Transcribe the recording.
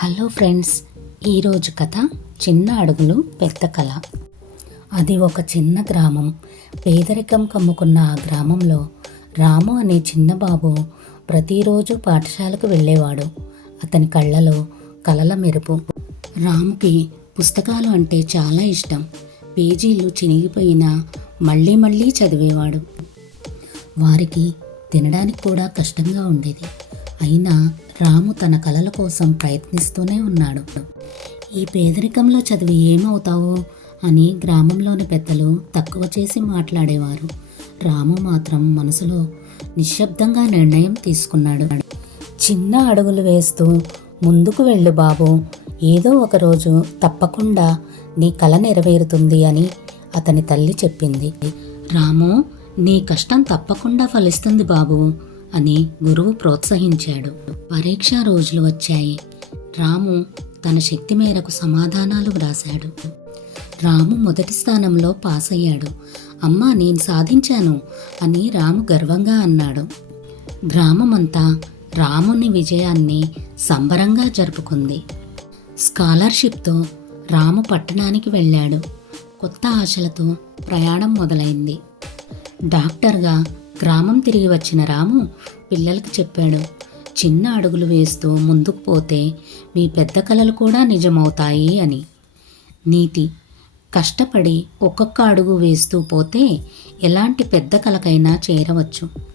Hello friends ఈరోజు కథ చిన్న అడుగులు పెద్ద కళ అది ఒక చిన్న గ్రామం. పేదరికం కమ్ముకున్న ఆ గ్రామంలో రాము అనే చిన్న బాబు ప్రతిరోజు పాఠశాలకు వెళ్ళేవాడు. అతని కళ్ళలో కలల మెరుపు. రాముకి పుస్తకాలు అంటే చాలా ఇష్టం. పేజీలు చినిగిపోయినా మళ్ళీ మళ్ళీ చదివేవాడు. వారికి తినడానికి కూడా కష్టంగా ఉండేది. అయినా రాము తన కలల కోసం ప్రయత్నిస్తూనే ఉన్నాడు. ఈ పేదరికంలో చదివి ఏమవుతావు? అని గ్రామంలోని పెద్దలు తక్కువ చేసి మాట్లాడేవారు. రాము మాత్రం మనసులో నిశ్శబ్దంగా నిర్ణయం తీసుకున్నాడు. చిన్న అడుగులు వేస్తూ ముందుకు వెళ్ళు బాబు ఏదో ఒకరోజు తప్పకుండా నీ కల నెరవేరుతుంది అని అతని తల్లి చెప్పింది. రాము నీ కష్టం తప్పకుండా ఫలిస్తుంది బాబు అని గురువు ప్రోత్సహించాడు. పరీక్ష రోజులు వచ్చాయి. రాము తన శక్తి మేరకు సమాధానాలు వ్రాశాడు. రాము మొదటి స్థానంలో పాస్ అయ్యాడు అమ్మా నేను సాధించాను అని రాము గర్వంగా అన్నాడు. గ్రామమంతా రాముని విజయాన్ని సంబరంగా జరుపుకుంది. స్కాలర్షిప్తో రాము పట్టణానికి వెళ్ళాడు. కొత్త ఆశలతో ప్రయాణం మొదలైంది. డాక్టర్గా గ్రామం తిరిగి వచ్చిన రాము పిల్లలకు చెప్పాడు చిన్న అడుగులు వేస్తూ ముందుకు పోతే మీ పెద్ద కలలు కూడా నిజమవుతాయి అని. నీతి కష్టపడి ఒక్కొక్క అడుగు వేస్తూ పోతే ఎలాంటి పెద్ద కలకైనా చేరవచ్చు.